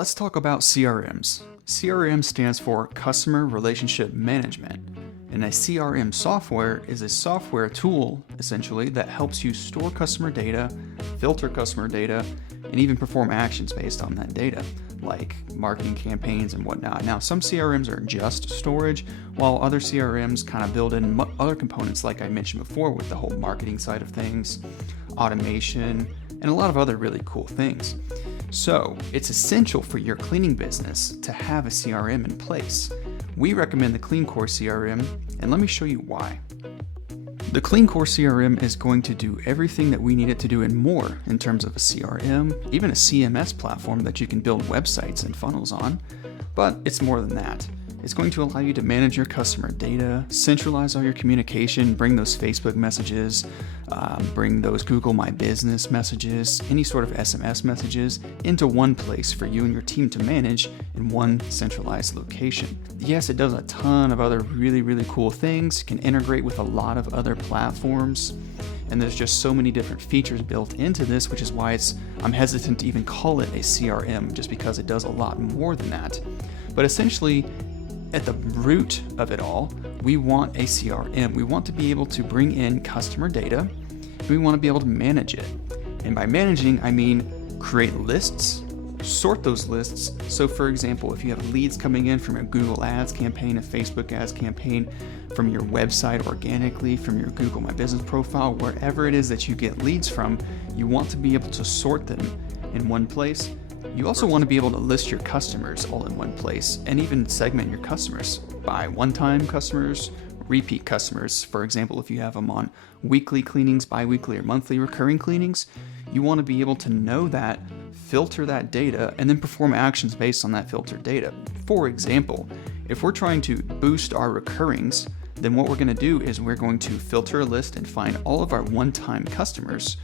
Let's talk about CRMs. CRM stands for Customer Relationship Management, and a CRM software is a software tool, essentially, that helps you store customer data, filter customer data, and even perform actions based on that data, like marketing campaigns and whatnot. Now, some CRMs are just storage, while other CRMs kind of build in other components, like I mentioned before, with the whole marketing side of things, automation, and a lot of other really cool things. So, it's essential for your cleaning business to have a CRM in place. We recommend the CleanCore CRM, and let me show you why. The CleanCore CRM is going to do everything that we need it to do and more in terms of a CRM, even a CMS platform that you can build websites and funnels on, but it's more than that. It's going to allow you to manage your customer data, centralize all your communication, bring those Facebook messages, bring those Google My Business messages, any sort of SMS messages into one place for you and your team to manage in one centralized location. Yes, it does a ton of other really, really cool things, can integrate with a lot of other platforms, and there's just so many different features built into this, which is why I'm hesitant to even call it a CRM, just because it does a lot more than that. But essentially, at the root of it all, we want a CRM. We want to be able to bring in customer data. We want to be able to manage it. And by managing, I mean create lists, sort those lists. So for example, if you have leads coming in from a Google Ads campaign, a Facebook Ads campaign, from your website organically, from your Google My Business profile, wherever it is that you get leads from, you want to be able to sort them in one place. You also want to be able to list your customers all in one place and even segment your customers by one-time customers, repeat customers. For example, if you have them on weekly cleanings, bi-weekly or monthly recurring cleanings, you want to be able to know that, filter that data, and then perform actions based on that filtered data. For example, if we're trying to boost our recurrings, then what we're going to do is we're going to filter a list and find all of our one-time customers,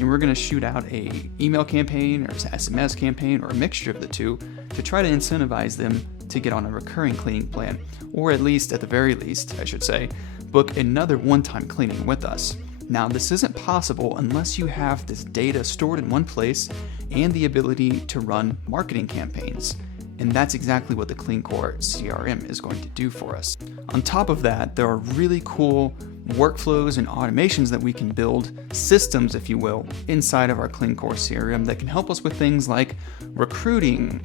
and we're going to shoot out a email campaign or SMS campaign or a mixture of the two to try to incentivize them to get on a recurring cleaning plan, or at the very least, I should say, book another one-time cleaning with us. Now, this isn't possible unless you have this data stored in one place and the ability to run marketing campaigns. And that's exactly what the CleanCore CRM is going to do for us. On top of that, there are really cool workflows and automations that we can build, systems, if you will, inside of our CleanCore CRM that can help us with things like recruiting,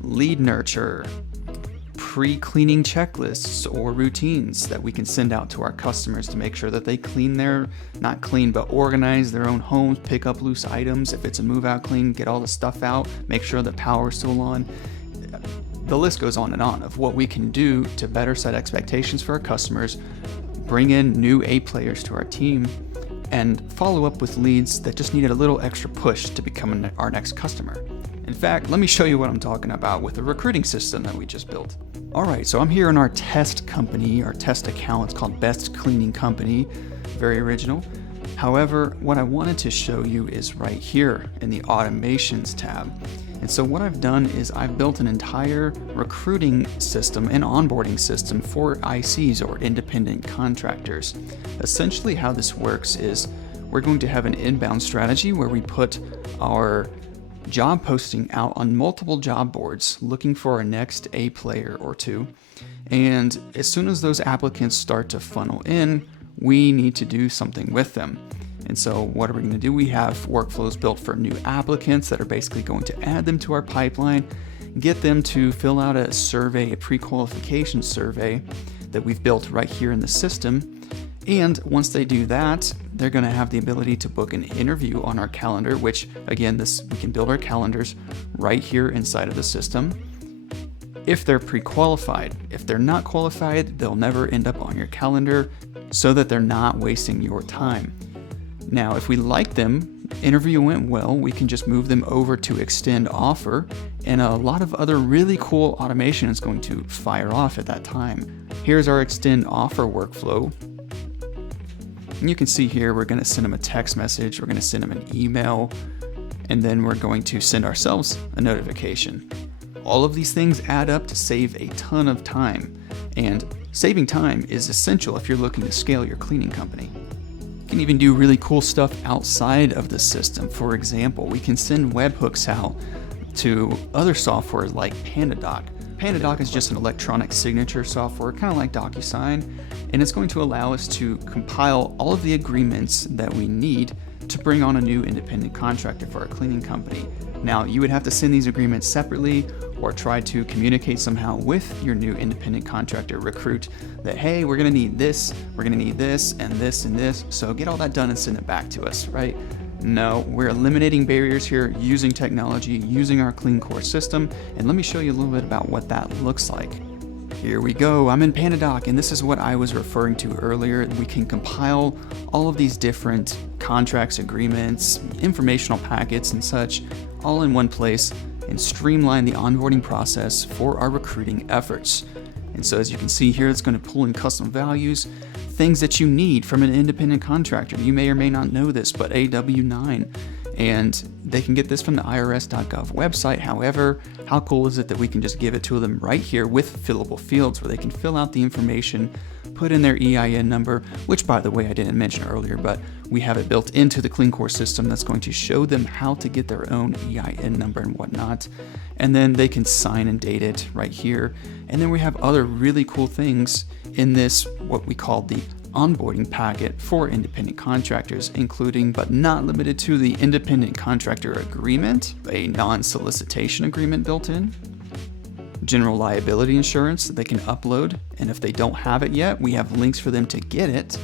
lead nurture, pre-cleaning checklists or routines that we can send out to our customers to make sure that they organize their own homes, pick up loose items. If it's a move-out clean, get all the stuff out, make sure the power's still on. The list goes on and on of what we can do to better set expectations for our customers, bring in new A players to our team, and follow up with leads that just needed a little extra push to become our next customer. In fact, let me show you what I'm talking about with the recruiting system that we just built. Alright, so I'm here in our test company, our test account. It's called Best Cleaning Company, very original. However, what I wanted to show you is right here in the Automations tab. And so what I've done is I've built an entire recruiting system and onboarding system for ICs or independent contractors. Essentially how this works is we're going to have an inbound strategy where we put our job posting out on multiple job boards looking for our next A player or two. And as soon as those applicants start to funnel in, we need to do something with them. And so what are we going to do? We have workflows built for new applicants that are basically going to add them to our pipeline, get them to fill out a survey, a pre-qualification survey that we've built right here in the system. And once they do that, they're going to have the ability to book an interview on our calendar, which again, we can build our calendars right here inside of the system. If they're pre-qualified. If they're not qualified, they'll never end up on your calendar so that they're not wasting your time. Now, if we like them, interview went well, we can just move them over to extend offer, and a lot of other really cool automation is going to fire off at that time. Here's our extend offer workflow. And you can see here, we're going to send them a text message, we're going to send them an email, and then we're going to send ourselves a notification. All of these things add up to save a ton of time, and saving time is essential if you're looking to scale your cleaning company. You can even do really cool stuff outside of the system. For example, we can send webhooks out to other software like PandaDoc. PandaDoc is just an electronic signature software, kind of like DocuSign, and it's going to allow us to compile all of the agreements that we need to bring on a new independent contractor for our cleaning company. Now, you would have to send these agreements separately or try to communicate somehow with your new independent contractor recruit that, hey, we're going to need this, we're going to need this, and this, and this. So get all that done and send it back to us, right? No, we're eliminating barriers here using technology, using our CleanCore system. And let me show you a little bit about what that looks like. Here we go. I'm in PandaDoc, and this is what I was referring to earlier. We can compile all of these different contracts, agreements, informational packets, and such all in one place and streamline the onboarding process for our recruiting efforts. And so as you can see here, it's going to pull in custom values, things that you need from an independent contractor. You may or may not know this, but a W-9. And they can get this from the irs.gov website. However, how cool is it that we can just give it to them right here with fillable fields where they can fill out the information, put in their EIN number, which by the way, I didn't mention earlier, but we have it built into the CleanCore system that's going to show them how to get their own EIN number and whatnot. And then they can sign and date it right here. And then we have other really cool things in this, what we call the onboarding packet for independent contractors, including but not limited to the independent contractor agreement, a non-solicitation agreement built in, general liability insurance that they can upload, and if they don't have it yet, we have links for them to get it.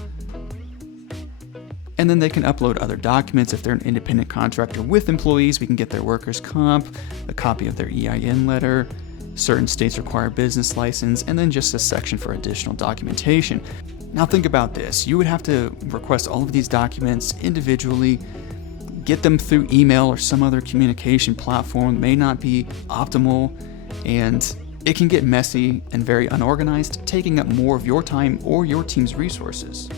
And then they can upload other documents. If they're an independent contractor with employees, we can get their workers' comp, a copy of their EIN letter, certain states require business license, and then just a section for additional documentation. Now think about this. You would have to request all of these documents individually, get them through email or some other communication platform, may not be optimal, and it can get messy and very unorganized, taking up more of your time or your team's resources.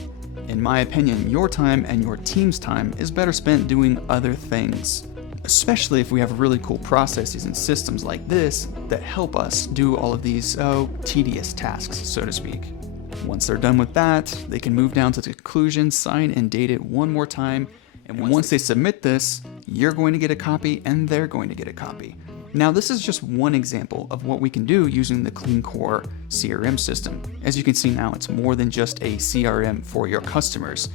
In my opinion, your time and your team's time is better spent doing other things, especially if we have really cool processes and systems like this that help us do all of these tedious tasks, so to speak. Once they're done with that, they can move down to the conclusion, sign and date it one more time, and once they submit this, you're going to get a copy and they're going to get a copy. Now, this is just one example of what we can do using the CleanCore CRM system. As you can see now, it's more than just a CRM for your customers.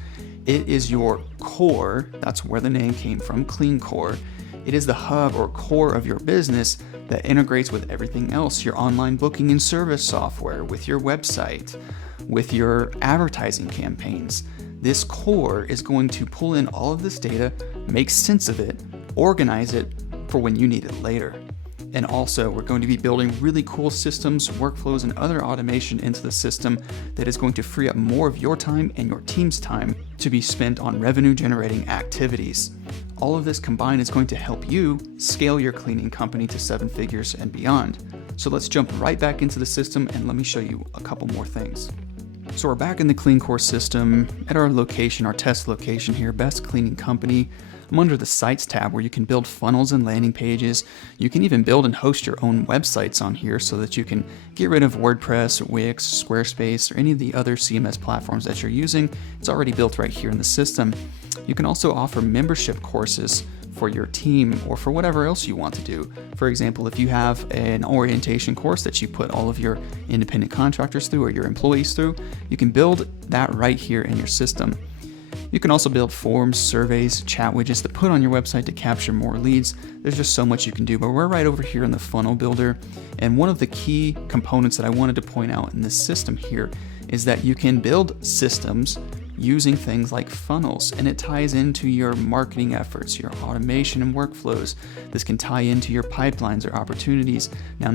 It is your core, that's where the name came from, CleanCore. It is the hub or core of your business that integrates with everything else, your online booking and service software, with your website, with your advertising campaigns. This core is going to pull in all of this data, make sense of it, organize it for when you need it later. And also, we're going to be building really cool systems, workflows, and other automation into the system that is going to free up more of your time and your team's time to be spent on revenue-generating activities. All of this combined is going to help you scale your cleaning company to 7 figures and beyond. So let's jump right back into the system and let me show you a couple more things. So we're back in the CleanCore system at our location, our test location here, Best Cleaning Company. I'm under the Sites tab where you can build funnels and landing pages. You can even build and host your own websites on here so that you can get rid of WordPress, Wix, Squarespace, or any of the other CMS platforms that you're using. It's already built right here in the system. You can also offer membership courses for your team or for whatever else you want to do. For example, if you have an orientation course that you put all of your independent contractors through or your employees through, you can build that right here in your system. You can also build forms, surveys, chat widgets to put on your website to capture more leads. There's just so much you can do, but we're right over here in the funnel builder. And one of the key components that I wanted to point out in this system here is that you can build systems using things like funnels, and it ties into your marketing efforts, your automation and workflows. This can tie into your pipelines or opportunities. Now,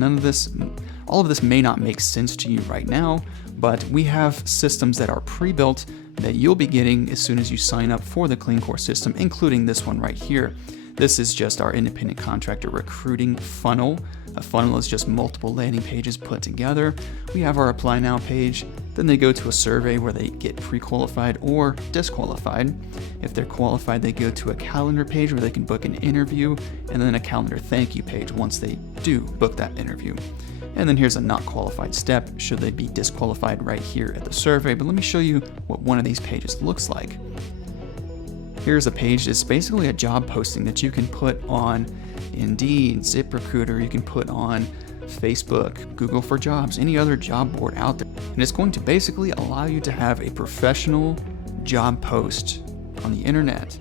all of this may not make sense to you right now, but we have systems that are pre-built that you'll be getting as soon as you sign up for the CleanCore system, including this one right here. This is just our independent contractor recruiting funnel. A funnel is just multiple landing pages put together. We have our Apply Now page. Then they go to a survey where they get pre-qualified or disqualified. If they're qualified, they go to a calendar page where they can book an interview, and then a calendar thank you page once they do book that interview. And then here's a not qualified step should they be disqualified right here at the survey. But let me show you what one of these pages looks like. Here's a page that's basically a job posting that you can put on Indeed, ZipRecruiter, you can put on Facebook, Google for Jobs, any other job board out there. And it's going to basically allow you to have a professional job post on the internet.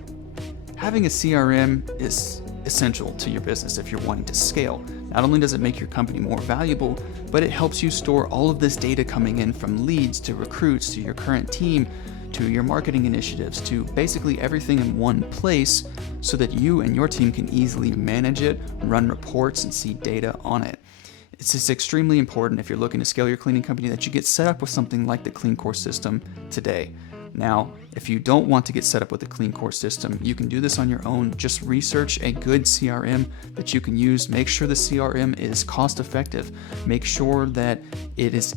Having a CRM is essential to your business if you're wanting to scale. Not only does it make your company more valuable, but it helps you store all of this data coming in from leads to recruits to your current team to your marketing initiatives to basically everything in one place so that you and your team can easily manage it, run reports, and see data on it. It's just extremely important if you're looking to scale your cleaning company that you get set up with something like the CleanCore system today. Now, if you don't want to get set up with the CleanCore system, you can do this on your own. Just research a good CRM that you can use. Make sure the CRM is cost effective. Make sure that it is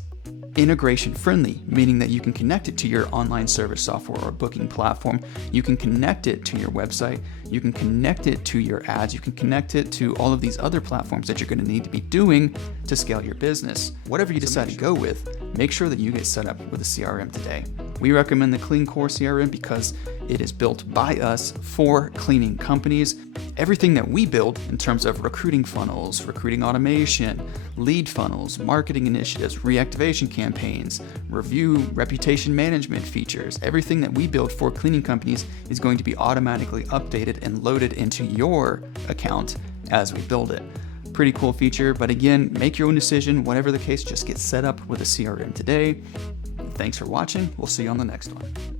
integration friendly, meaning that you can connect it to your online service software or booking platform. You can connect it to your website. You can connect it to your ads. You can connect it to all of these other platforms that you're going to need to be doing to scale your business. Whatever you decide to go with, make sure that you get set up with a CRM today. We recommend the CleanCore CRM because it is built by us for cleaning companies. Everything that we build in terms of recruiting funnels, recruiting automation, lead funnels, marketing initiatives, reactivation campaigns, review, reputation management features, everything that we build for cleaning companies is going to be automatically updated and loaded into your account as we build it. Pretty cool feature, but again, make your own decision. Whatever the case, just get set up with a CRM today. Thanks for watching. We'll see you on the next one.